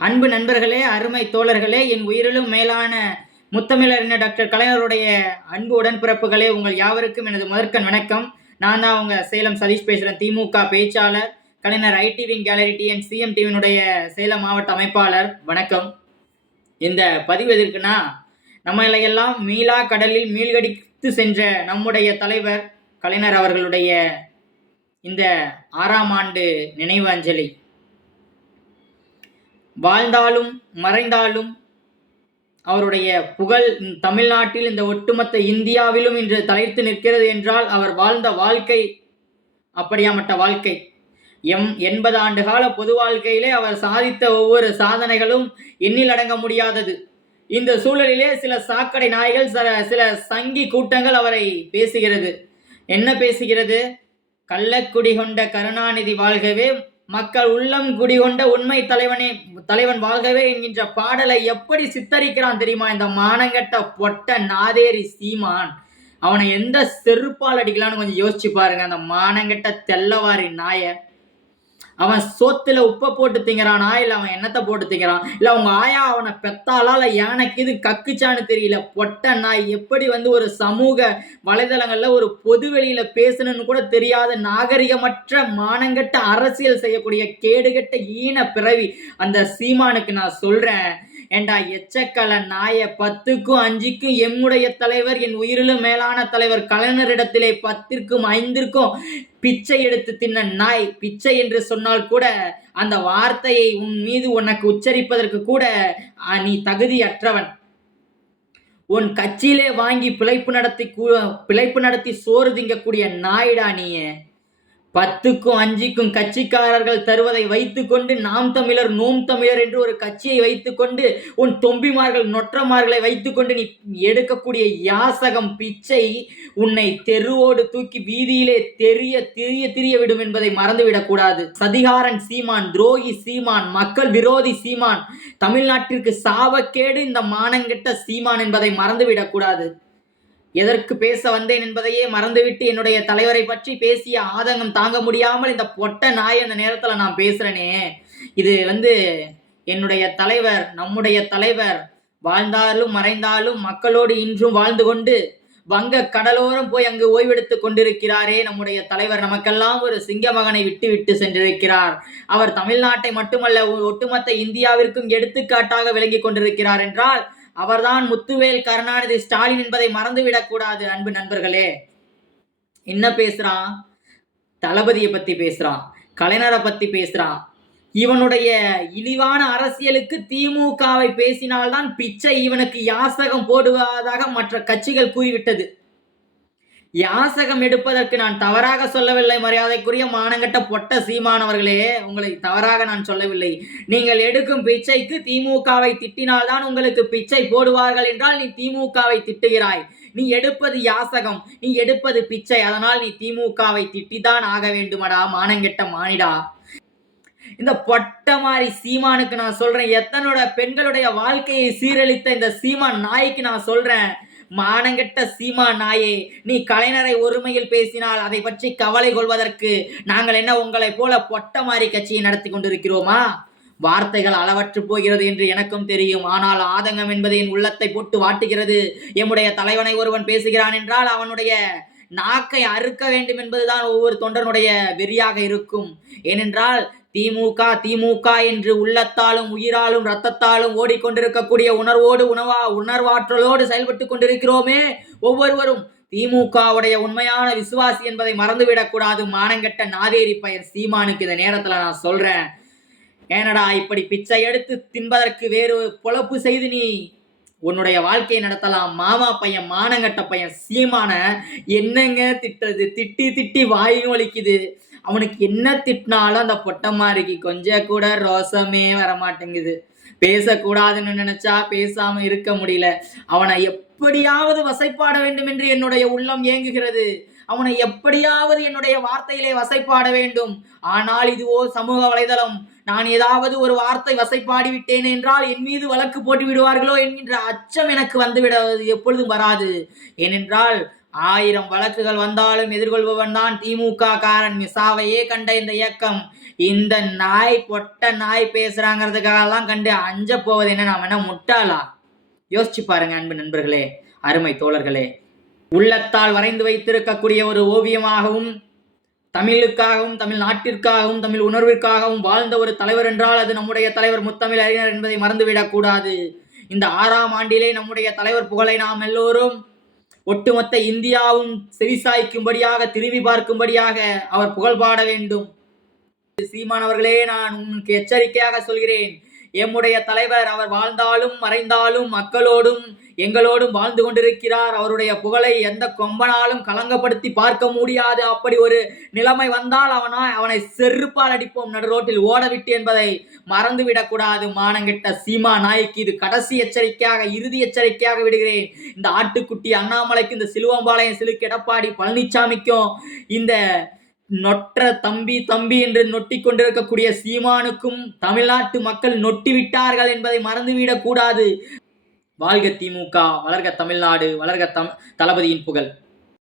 அன்பு நண்பர்களே, அருமை தோழர்களே, என் உயிரிலும் மேலான முத்தமிழறிஞர் டாக்டர் கலைஞருடைய அன்பு உடன்பிறப்புகளே, உங்கள் யாவருக்கும் எனது முதற்கண் வணக்கம். நான் தான் உங்க சேலம் சதீஷ் பேசுகிறேன். திமுக பேச்சாளர், Kalaignar IT wing gallery TN CM டிவியினுடைய சேலம் மாவட்ட அமைப்பாளர். வணக்கம். இந்த பதிவு எதற்குன்னா, நம்மளையெல்லாம் மீளா கடலில் மீள்கடித்து சென்ற நம்முடைய தலைவர் கலைஞர் அவர்களுடைய இந்த 6ஆம் ஆண்டு நினைவு அஞ்சலி. வாழ்ந்தாலும் மறைந்தாலும் அவருடைய புகழ் தமிழ்நாட்டில், இந்த ஒட்டுமொத்த இந்தியாவிலும் இன்று தலைத்து நிற்கிறது என்றால் அவர் வாழ்ந்த வாழ்க்கை அப்படியாமட்ட வாழ்க்கை. 80 ஆண்டு கால பொது வாழ்க்கையிலே அவர் சாதித்த ஒவ்வொரு சாதனைகளும் எண்ணில் அடங்க முடியாதது. இந்த சூழலிலே சில சாக்கடை நாய்கள், சில சங்கி கூட்டங்கள் அவரை பேசுகிறது. என்ன பேசுகிறது? கள்ளக்குடி கொண்ட கருணாநிதி வாழ்கவே, மக்கள் உள்ளம் குடிகொண்ட உண்மை தலைவன் வாழ்கவே என்கின்ற பாடலை எப்படி சித்தரிக்கிறான் தெரியுமா இந்த மானங்கட்ட பொட்ட நாதேரி சீமான்? அவனை எந்த செருப்பால் அடிக்கலான்னு கொஞ்சம் யோசிச்சு பாருங்க. அந்த மானங்கட்ட தெல்லவாரி நாய, அவன் சோத்துல உப்பை போட்டு திங்கிறானா, இல்ல அவன் என்னத்தை போட்டு திங்கிறான், இல்ல அவங்க ஆயா அவனை பெத்தாலா, இல்ல யானைக்கு இது கக்குச்சான்னு தெரியல. பொட்ட நாய் எப்படி ஒரு சமூக வலைதளங்கள்ல ஒரு பொது வெளியில பேசணும்னு கூட தெரியாத நாகரிகமற்ற மானங்கட்ட அரசியல் செய்யக்கூடிய கேடுகட்ட ஈன பிறவி அந்த சீமானுக்கு நான் சொல்றேன், ஏண்டா எச்சக்கல நாய, 10க்கும் 5க்கும் எம்முடைய தலைவர், என் உயிரிலும் மேலான தலைவர் கலைஞரிடத்திலே 10க்கும் 5க்கும் பிச்சை எடுத்து தின்ன நாய். பிச்சை என்று சொன்னால் கூட அந்த வார்த்தையை உன் மீது உனக்கு உச்சரிப்பதற்கு கூட நீ தகுதியற்றவன். உன் கட்சியிலே வாங்கி பிழைப்பு நடத்தி சோறு திங்கக்கூடிய நாயிடா நீயே. 10க்கும் 5க்கும் கட்சிக்காரர்கள் தருவதை வைத்துக்கொண்டு நாம் தமிழர் நோம் தமிழர் என்று ஒரு கட்சியை வைத்துக்கொண்டு உன் தொம்பிமார்கள் நொற்றமார்களை வைத்துக்கொண்டு நீ எடுக்கக்கூடிய யாசகம் பிச்சை உன்னை தெருவோடு தூக்கி வீதியிலே திரிய விடும் என்பதை மறந்துவிடக் கூடாது. சதிகாரன் சீமான், துரோகி சீமான், மக்கள் விரோதி சீமான், தமிழ்நாட்டிற்கு சாபக்கேடு இந்த மானங்கெட்ட சீமான் என்பதை மறந்துவிடக் கூடாது. எதற்கு பேச வந்தேன் என்பதையே மறந்துவிட்டு என்னுடைய தலைவரை பற்றி பேசிய ஆதங்கம் தாங்க முடியாமல் இந்த பொட்ட நாய் அந்த நேரத்துல நான் பேசுறேனே. இது என்னுடைய தலைவர், நம்முடைய தலைவர் வாழ்ந்தாலும் மறைந்தாலும் மக்களோடு இன்றும் வாழ்ந்து கொண்டு வங்க கடலோரம் போய் அங்கு ஓய்வெடுத்துக் கொண்டிருக்கிறாரே நம்முடைய தலைவர். நமக்கெல்லாம் ஒரு சிங்க மகனை விட்டு சென்றிருக்கிறார். அவர் தமிழ்நாட்டை மட்டுமல்ல, ஒட்டுமொத்த இந்தியாவிற்கும் எடுத்துக்காட்டாக விளங்கி கொண்டிருக்கிறார் என்றால் அவர்தான் முத்துவேல் கருணாநிதி ஸ்டாலின் என்பதை மறந்துவிடக் கூடாது. அன்பு நண்பர்களே, என்ன பேசுறான்? தளபதியை பத்தி பேசுறான், கலைஞரை பத்தி பேசுறான். இவனுடைய இழிவான அரசியலுக்கு திமுகவை பேசினால்தான் பிச்சை இவனுக்கு யாசகம் போடுவதாக மற்ற கட்சிகள் கூறிவிட்டது. யாசகம் எடுப்பதற்கு நான் தவறாக சொல்லவில்லை. மரியாதைக்குரிய மானங்கட்ட பொட்ட சீமானவர்களே, உங்களை தவறாக நான் சொல்லவில்லை. நீங்கள் எடுக்கும் பிச்சைக்கு திமுகவை திட்டினால்தான் உங்களுக்கு பிச்சை போடுவார்கள் என்றால் நீ திமுகவை திட்டுகிறாய். நீ எடுப்பது யாசகம், நீ எடுப்பது பிச்சை, அதனால் நீ திமுகவை திட்டிதான் ஆக வேண்டுமடா மானங்கெட்ட மானிடா. இந்த பொட்ட மாதிரி சீமானுக்கு நான் சொல்றேன், எத்தனோட பெண்களுடைய வாழ்க்கையை சீரழித்த இந்த சீமான் நாய்க்கு நான் சொல்றேன், மானங்கெட்ட சீமா நாயே, நீ கலைஞரை ஒருமையில் பேசினால் அதை பற்றி கவலை கொள்வதற்கு நாங்கள் என்ன உங்களை போல பொட்ட மாதிரி கட்சியை நடத்தி கொண்டிருக்கிறோமா? வார்த்தைகள் அளவற்று போகிறது என்று எனக்கும் தெரியும். ஆனால் ஆதங்கம் என்பது என் உள்ளத்தை போட்டு வாட்டுகிறது. எம்முடைய தலைவனை ஒருவன் பேசுகிறான் என்றால் அவனுடைய நாக்கை அறுக்க வேண்டும் என்பதுதான் ஒவ்வொரு தொண்டனுடைய வெறியாக இருக்கும். ஏனென்றால் திமுக என்று உள்ளத்தாலும் உயிராலும் இரத்தத்தாலும் ஓடிக்கொண்டிருக்கக்கூடிய உணர்வாற்றலோடு செயல்பட்டு கொண்டிருக்கிறோமே ஒவ்வொருவரும் திமுகவுடைய உண்மையான விசுவாசி என்பதை மறந்துவிடக் கூடாது. மானங்கெட்ட நாதேரி பையன் சீமானுக்கு இந்த நேரத்துல நான் சொல்றேன், ஏனடா இப்படி பிச்சை எடுத்து தின்பதற்கு வேறு பொழப்பு செய்து நீ உன்னுடைய வாழ்க்கையை நடத்தலாம். மாமா பையன், மானங்கட்ட பையன் சீமான என்னங்க திட்டுறது? திட்டி வாயும் வலிக்குது. அவனுக்கு என்ன திட்டினாலும் அந்த பொட்டமாரிக்கு கொஞ்சம் கூட ரோசமே வரமாட்டேங்குது. பேசக்கூடாதுன்னு நினைச்சா பேசாம இருக்க முடியல. அவனை எப்படியாவது வசைப்பாட வேண்டும் என்று என்னுடைய உள்ளம் ஏங்குகிறது. அவனை எப்படியாவது என்னுடைய வார்த்தையிலே வசைப்பாட வேண்டும். ஆனால் இதுவோ சமூக வலைதளம். நான் ஏதாவது ஒரு வார்த்தை வசைப்பாடி விட்டேன் என்றால் என் மீது வழக்கு போட்டு விடுவார்களோ என்கின்ற அச்சம் எனக்கு வந்துவிட எப்பொழுதும் வராது. ஏனென்றால் 1000 வழக்குகள் வந்தாலும் எதிர்கொள்பவன் தான் திமுக காரன். மிசாவையே கண்ட இந்த இயக்கம் இந்த நாய் பொட்ட நாய் பேசுறாங்கிறதுக்காகலாம் கண்டு அஞ்ச போவது என்ன? நாம் என்ன முட்டாளா? யோசிச்சு பாருங்க அன்பு நண்பர்களே, அருமை தோழர்களே. உள்ளத்தால் வரைந்து வைத்திருக்கக்கூடிய ஒரு ஓவியமாகவும், தமிழுக்காகவும், தமிழ் நாட்டிற்காகவும், தமிழ் உணர்விற்காகவும் வாழ்ந்த ஒரு தலைவர் என்றால் அது நம்முடைய தலைவர் முத்தமிழ் அறிஞர் என்பதை மறந்துவிடக் கூடாது. இந்த 6ஆம் ஆண்டிலே நம்முடைய தலைவர் புகழை நாம் எல்லோரும் ஒட்டுமொத்த இந்தியாவும் செவிசாய்க்கும்படியாக, திரும்பி பார்க்கும்படியாக அவர் புகழ் பாட வேண்டும். சீமான் அவர்களே, நான் உங்களுக்கு எச்சரிக்கையாக சொல்கிறேன். எம்முடைய தலைவர் அவர் வாழ்ந்தாலும் மறைந்தாலும் மக்களோடும் எங்களோடும் வாழ்ந்து கொண்டிருக்கிறார். அவருடைய புகழை எந்த கொம்பனாலும் கலங்கப்படுத்தி பார்க்க முடியாது. அப்படி ஒரு நிலைமை வந்தால் அவனை செருப்பால் அடிப்போம், நடு ரோட்டில் ஓடவிட்டு என்பதை மறந்துவிடக்கூடாது. மானங்கெட்ட சீமா நாய்க்கு இது கடைசி எச்சரிக்கையாக, இறுதி எச்சரிக்கையாக விடுகிறேன். இந்த ஆட்டுக்குட்டி அண்ணாமலைக்கு, இந்த சிலுவம்பாளையம் சிலுக்கு எடப்பாடி பழனிசாமிக்கும், இந்த நொற்ற தம்பி என்று நொட்டி கொண்டிருக்கக்கூடிய சீமானுக்கும் தமிழ்நாட்டு மக்கள் நொட்டி விட்டார்கள் என்பதை மறந்துவிடக் கூடாது. வாழ்க திமுக, வளர்க தமிழ்நாடு, வளர்க தளபதியின் புகழ்.